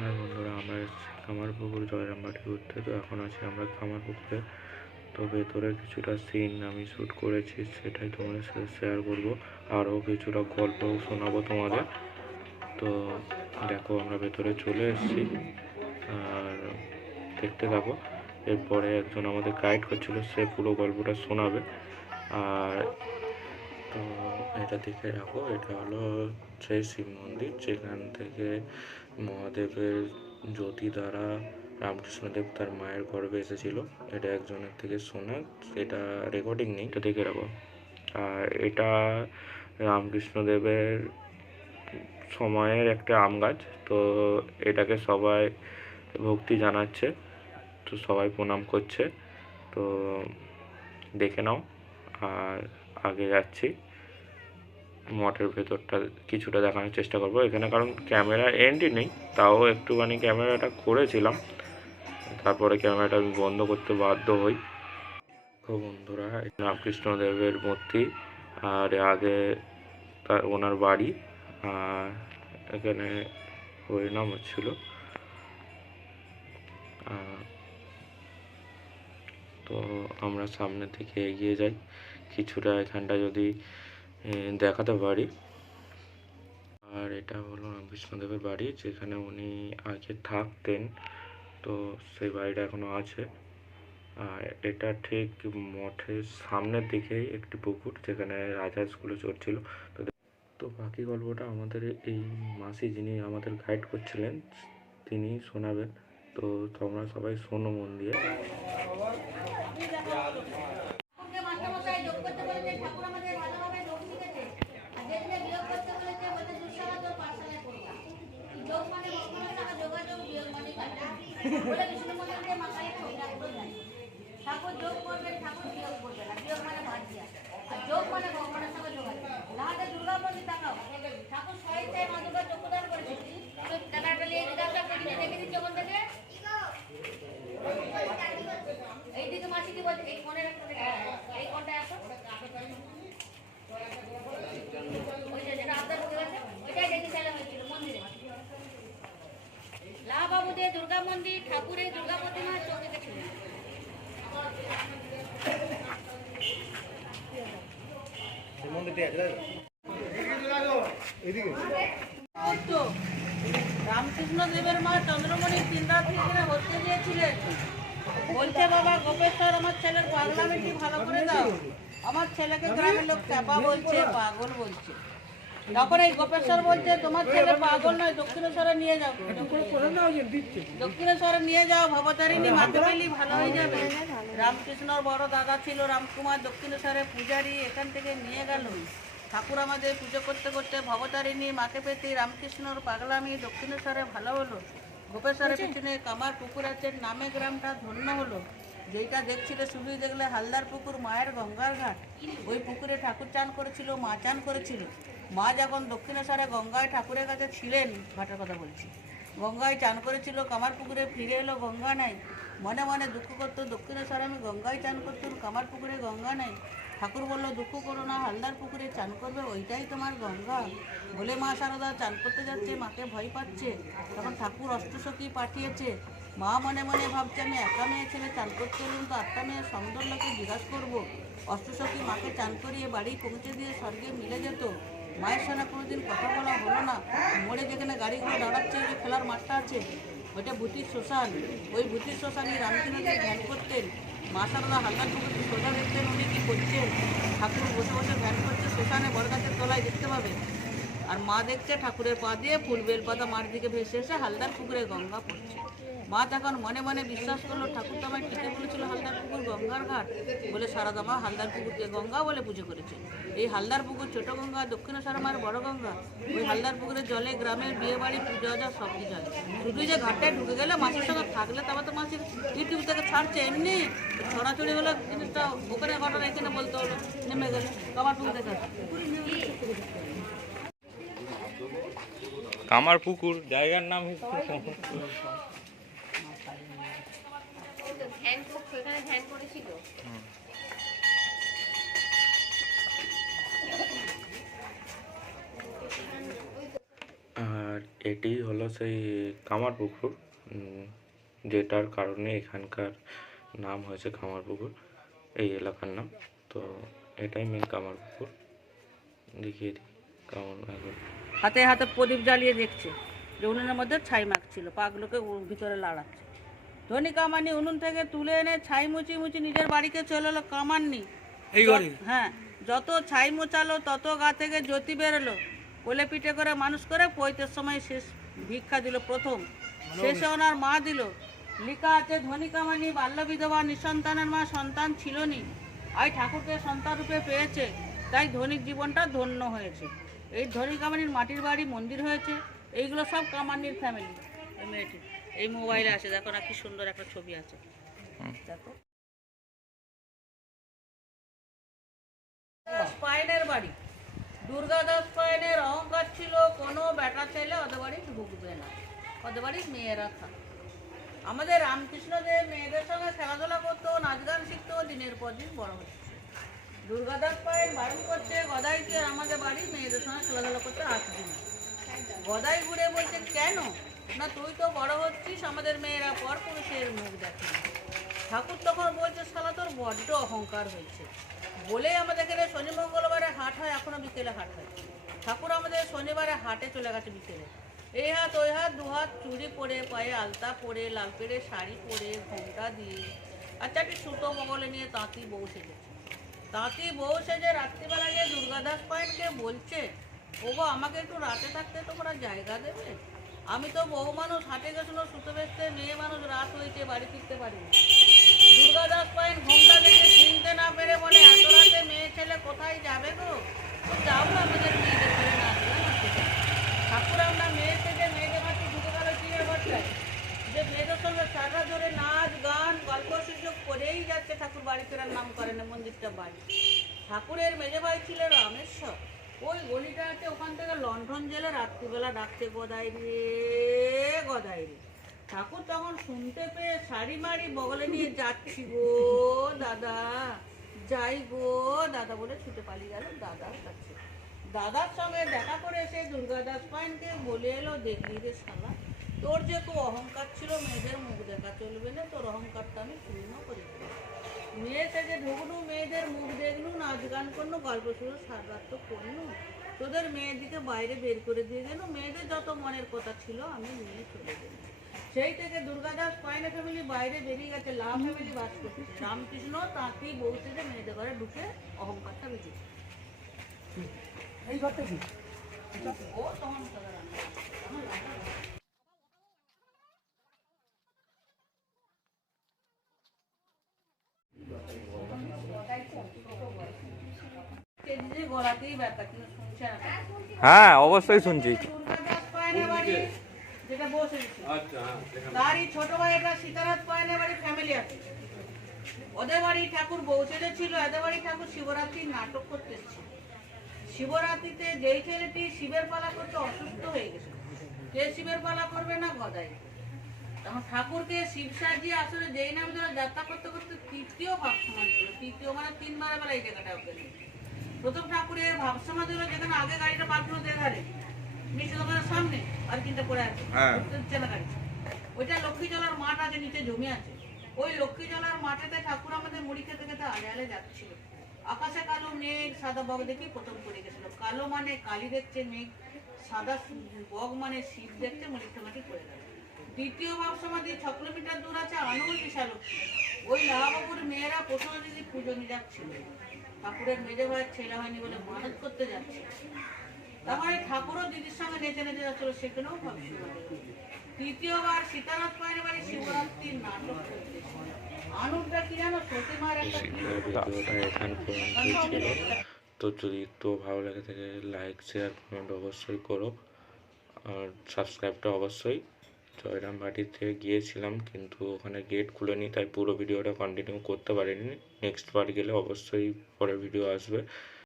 আর বন্ধুরা, আমরা এসেছি কামারপুকুর জয়রামবাটি ঘুরতে। তো এখন আছি আমরা কামারপুকুরে। তো ভেতরে কিছুটা সিন আমি শ্যুট করেছি, সেটাই তোমাদের সাথে শেয়ার করবো। আরও কিছুটা গল্প শোনাবো তোমাদের। তো দেখো, আমরা ভেতরে চলে এসেছি আর দেখতে থাকো। এরপরে একজন আমাদের গাইড করছিল, সে পুরো গল্পটা শোনাবে। আর তো এটা দেখে রাখো, এটা হলো সেই শিব মন্দির যেখান থেকে মহাদেবের জ্যোতি দ্বারা রামকৃষ্ণদেব তার মায়ের গর্ভে এসেছিল। এটা একজনের থেকে শোনা, এটা রেকর্ডিং নেই, এটা দেখে রাখো। আর এটা রামকৃষ্ণদেবের সময়ের একটা আম গাছ। তো এটাকে সবাই ভক্তি জানাচ্ছে, তো সবাই প্রণাম করছে। তো দেখে নাও। আর আগে যাচ্ছি, মঠের ভেতরটা কিছুটা দেখানোর চেষ্টা করবো এখানে, কারণ ক্যামেরা এন্ট্রি নেই, তাও একটুখানি ক্যামেরাটা করেছিলাম। তারপরে ক্যামেরাটা আমি বন্ধ করতে বাধ্য হই। খুব বন্ধুরা, রামকৃষ্ণদেবের মূর্তি, আর আগে তার ওনার বাড়ি, আর এখানে হরিনাম হচ্ছিল। তো আমরা সামনের দিকে এগিয়ে যাই, কিছুটা এখানটা যদি দেখাতে পারি। আর এটা হলো রামকৃষ্ণদেবের বাড়ি, যেখানে উনি আগে থাকতেন। তো সেই বাড়িটা এখনো আছে। আর এটা ঠিক মঠের সামনের দিকেই একটি পুকুর, যেখানে রাজহাঁসগুলো চড়ছিল। তো বাকি গল্পটা আমাদের এই মাসি, যিনি আমাদের গাইড করছিলেন, তিনি শোনাবেন। তো তোমরা সবাই শোনো মন দিয়ে। ঠাকুর যোগ করবে, ঠাকুর বিয়োগ করবে না। বিয়োগ মানে বাদ দিয়া, আর যোগ মানে ভগবানের সঙ্গে যোগাযোগ। লাহাতে দুর্গা মন্দির তাকাও, ঠাকুর স্বেচ্ছায় মা দুর্গা চক্ষুদান করেছে। টানাটালি এই দিকে দেখে দিচ্ছ ওখান থেকে। এইদিকে মাসি কি বলছে, এই কোণের একটা এই কোণটা আসো, ওইটা যেটা আপনার ঢুকে গেছে ওইটাই দেখে চালা হয়েছিল মন্দিরে। লাহাবাবুদের দুর্গা মন্দির, ঠাকুরের দুর্গা প্রতিমা চোখে দেখছিল। রামকৃষ্ণ দেবের মা চন্দ্রমণি 3 রাত থেকে হতে দিয়েছিলেন। বলছে, বাবা গোপেশ্বর, আমার ছেলের পাগলামিটি ভালো করে দাও। আমার ছেলেকে গ্রামের লোক চাপা বলছে, পাগল বলছে। তখন এই গোপেশ্বর বলছে, তোমার ছেলে পাগল নয়, দক্ষিণেশ্বরে নিয়ে যাও। দক্ষিণেশ্বরে নিয়ে যাও, ভবতারিণী মাকে পেলেই ভালো হয়ে যাবে। রামকৃষ্ণর বড় দাদা ছিল রামকুমার, দক্ষিণেশ্বরে পূজারী। এখান থেকে নিয়ে গেল। ঠাকুর আমাদের পুজো করতে করতে ভবতারিণী মাকে পেতে রামকৃষ্ণর পাগলামি দক্ষিণেশ্বরে ভালো হলো। গোপেশ্বরের পিছনে কামার পুকুর আছে, নামে গ্রামটা ধন্য হলো। যেটা দেখছিলে শুধুই দেখলে হালদার পুকুর, মায়ের গঙ্গার ঘাট। ওই পুকুরে ঠাকুর চান করেছিল, মা চান করেছিল। মা যখন দক্ষিণেশ্বরে গঙ্গায় ঠাকুরের কাছে ছিলেন, ঘাটের কথা বলছি, গঙ্গায় চান করেছিল, কামার পুকুরে ফিরে এলো, গঙ্গা নাই। মনে মনে দুঃখ করতো, দক্ষিণেশ্বরে আমি গঙ্গায় চান করতুম, কামার পুকুরে গঙ্গা নাই। ঠাকুর বলল, দুঃখ করো না, হালদার পুকুরে চান করবে, ওইটাই তোমার গঙ্গা। বলে মা শারদা চান করতে যাচ্ছে, মাকে ভয় পাচ্ছে। তখন ঠাকুর অষ্টসখী পাঠিয়েছে। মা মনে মনে ভাবছে, আমি একা মেয়ে ছেলে চান করতে এলুম, তো 8টা মেয়ের সমদলকে জিজ্ঞাসা করবো। অষ্টসখী মাকে চান করিয়ে বাড়ি পৌঁছে দিয়ে স্বর্গে মিলে যেত। মায়ের সঙ্গে কোনোদিন কথা বলা হলো না। মোড়ে যেখানে গাড়িগুলো দাঁড়াচ্ছে, যে খেলার মাঠটা আছে, ওইটা ভূতির শ্মশান। ওই ভূতির শ্মশানে রামকৃষ্ণদেব ধ্যান করতেন। মা শারদা হালদার পুকুরকে সোজা দেখতেন, উনি কি করছেন। ঠাকুর বসে বসে ধ্যান করছে শ্মশানে, বড়গাছের তলায়, দেখতে পাবে। আর মা দেখছে ঠাকুরের পা দিয়ে ফুল বেলপাতা মার দিকে ভেসে এসে হালদার পুকুরে গঙ্গা পড়ছে। মা তখন মনে মনে বিশ্বাস করলো, ঠাকুর তো আমায় ঠিকই বলেছিল হালদার পুকুর গঙ্গার ঘাট। বলে সারদা মা হালদার পুকুরকে গঙ্গা বলে পুজো করেছে। এই হালদার পুকুর ছোট গঙ্গা, দক্ষিণেশ্বর মার বড় গঙ্গা। ওই হালদার পুকুরের জলে গ্রামের বিয়ে বাড়ি, পুজো আজা সব কিছু হয়। শুধু যে ঘাটে ঢুকে গেলে মাসির সঙ্গে থাকলে, তবে তো মাসির ইউটিউব থেকে ছাড়ছে, এমনি ছড়াছড়ি হলো জিনিসটা। ওখানে ঘটনা এখানে বলতে হলো, নেমে গেলে কামার পুকুর দেখা। কামার পুকুর জায়গার নাম আর এটি হলো সেই কামারপুকুর, যেটার কারণে এখানকার নাম হয়েছে কামারপুকুর, এই এলাকার নাম। তো এটাই মেন কামারপুকুর। দেখিয়ে দিই কেমন এখন। হাতে হাতে প্রদীপ জ্বালিয়ে দেখছে যে উনুনের মধ্যে ছাই মাখছিল, পাগুলোকে ভিতরে লাড়াচ্ছে। ধনী কামানি উনুন থেকে তুলে এনে ছাই মুচি মুচি নিজের বাড়িতে চলে এলো কামাননি। হ্যাঁ, যত ছাই মোচালো তত গা থেকে জ্যোতি বেরোলো। কোলে পিঠে করে মানুষ করে পৈতের সময় শেষ ভিক্ষা দিল প্রথম, শেষে ওনার মা দিল। লিখা আছে ধনী কামানি বাল্য বিধবা নিঃসন্তানের মা, সন্তান ছিল নি, আই ঠাকুরকে সন্তান রূপে পেয়েছে, তাই ধনিক জীবনটা ধন্য হয়েছে। এই ধনী কামানির মাটির বাড়ি মন্দির হয়েছে। এইগুলো সব কামানির ফ্যামিলি। এই মেয়েটি এই মোবাইলে আছে, দেখো না কি সুন্দর একটা ছবি আছে, দেখো। পাইনের বাড়ি, দুর্গাদাস পাইনের অহংকার ছিল কোনো বেটা ছেলে ওদের বাড়ি ঢুকবে না, ওদের বাড়ির মেয়েরা থাকে। আমাদের রামকৃষ্ণদেব মেয়েদের সঙ্গে খেলাধুলা করতো, নাচ গান শিখতো, দিনের পর দিন বড় হচ্ছে। দুর্গাদাস পাইন বারণ করছে গদাইকে আমাদের বাড়ি মেয়েদের সঙ্গে খেলাধুলা করতে আসবি না। গদাই ঘুরে বলছে কেন না, তুই তো বড় হচ্ছিস, আমাদের মেয়েরা পর পুরুষের মুখ দেখে। ঠাকুর তখন বলছে শালা তোর বড্ড অহংকার হয়েছে বলে আমাদের এখানে শনি মঙ্গলবারে হাট হয়, এখনো বিকেলে হাট হয়। ঠাকুর আমাদের শনিবারে হাটে চলে গেছে বিকেলে। এই হাত ওই হাত দু হাত চুড়ি পরে, পায়ে আলতা পরে, লাল পেড়ে শাড়ি পরে, ঘোমটা দিয়ে আর চারটি সুতো বগলে নিয়ে তাঁতি বউ সেজেছে। তাঁতি বউ সেজে রাত্রিবেলা গিয়ে দুর্গাদাস পাইনকে বলছে, ওগো আমাকে একটু রাতে থাকতে তোমরা জায়গা দেবে? আমি তো বউ মানুষ, হাটে গেছিল সুতো বেচতে, মেয়ে মানুষ রাত হয়েছে বাড়ি ফিরতে পারিনি। দুর্গাদাস পাইন ঘোমটা দেখে চিনতে না পেরে বলে, এত রাতে মেয়ে ছেলে কোথায় যাবে গো? তো যাও না, আমাদের মেয়েদের ঘরে না গেলে নাচতে যাও। ঠাকুর আমরা মেয়ে থেকে মেয়েদের মাঠে ঢুকে গেল চিনের ঘরটায়, যে মেয়েদের সঙ্গে সারা ধরে নাচ গান গল্প সুযোগ করেই যাচ্ছে। ঠাকুর বাড়ি ফেরার নাম করেন, মন্দিরটা বাড়ি। ঠাকুরের মেজে ভাই ছিল রামেশ্বর, ওই গলিটা আছে, ওখান থেকে লণ্ঠন জেলে রাত্রিবেলা ডাকছে গদাই রে গদাই রে। ঠাকুর তখন শুনতে পেয়ে শাড়ি মারি বগলে নিয়ে যাচ্ছি গো দাদা, যাই গো দাদা বলে ছুটে পালিয়ে গেল দাদার কাছে। দাদার সঙ্গে দেখা করে এসে দুর্গাদাস পাইনকে বলে এলো, দেখলি রে শালা, তোর যে খুব অহংকার ছিল মেয়েদের মুখ দেখা চলবে না, তোর অহংকারটা আমি পূর্ণ করে দেবো। মেয়ে থেকে ঢুকলু, মেয়েদের মুখ দেখলু, নাচ গান করলু, গল্প শুরু সারা তো করলু, তোদের মেয়ের দিকে বাইরে বের করে দিয়ে গেল। মেয়েদের যত মনের কথা ছিল আমি নিয়ে চলে গেলাম। সেই থেকে দুর্গাদাস পাইনা ফ্যামিলি বাইরে বেরিয়ে গেছে, লাভ ফ্যামিলি বাস করছে। রামকৃষ্ণ তাঁতি বউ থেকে মেয়েদের ঘরে ঢুকে অহংকারটা বেরিয়েছে। এই ঘরটা কি ও তখন গলাতেই ব্যথা, কিন্তু শুনছে না। হ্যাঁ অবশ্যই শুনছি। দুর্গাদাস পাইনের বাড়ি যেটা বসে তারই ছোট ভাই এটা সীতারাত পাইনের বাড়ি ফ্যামিলি আছে। ওদের বাড়ি ঠাকুর বউ ছিল, এদের বাড়ি ঠাকুর শিবরাত্রির নাটক করতে এসেছিল। শিবরাত্রিতে যেই ছেলেটি শিবের পালা করতে অসুস্থ হয়ে গেছে, কে শিবের পালা করবে না গদাই। তখন ঠাকুরকে শিব সাজিয়ে আসলে যেই নাম ধরে যাত্রা করতে করতে তৃতীয় ভাব সমাজ ছিল। তৃতীয় মানে 3 বার বেলা এই জায়গাটা ওকে। প্রথম ঠাকুরের ভাব সমাজ হলো যেখানে আগে গাড়িটা পার্ক হতে ধারে নিচে দোকানের সামনে আর কিনতে পড়ে আছে চেনা গাড়ি, ওইটা লক্ষ্মী জলার মাঠ আছে, নিচে জমি আছে। ওই লক্ষ্মী জলার মাঠেতে ঠাকুর আমাদের মুড়ি খেতে খেতে আলে আলে যাচ্ছিল। আকাশে কালো মেঘ সাদা বগ দেখি প্রথম পড়ে গেছিল। কালো মানে কালী দেখছে মেঘ, সাদা বগ মানে শিব দেখছে, মুড়ি ঠোঙাটি পড়ে গেল। দ্বিতীয় ভাব সমাধি 6 কিলোমিটার দূর আছে, আনুল বিশালক্ষী। ওই লাহাবাবুর মেয়েরা প্রথম দিদি পুজো নিয়ে যাচ্ছিল। ঠাকুরের মেজে ভাইয়ের ছেলে হয়নি বলে মানত করতে যাচ্ছে। তারপরে ঠাকুরও দিদির সঙ্গে নেচে নেচে যাচ্ছিল, সেখানেও ভাব সমাধি। তৃতীয়বার সীতানাথ পাইনের বাড়ি শিবরাত্রির নাটক করতে আনুরটা কি জানো, সতী মায়ের একটা ভিডিওটা এখান পর্যন্তই ছিল। তো যদি তো ভালো লাগে থাকে লাইক শেয়ার কমেন্ট অবশ্যই করো, আর সাবস্ক্রাইবটা অবশ্যই। জয়রাম বাটিতে গিয়েছিলাম কিন্তু ওখানে গেট খুলেনি, তাই পুরো ভিডিওটা কন্টিনিউ করতে পারিনি। নেক্সট বার গেলে অবশ্যই পরে ভিডিও আসবে।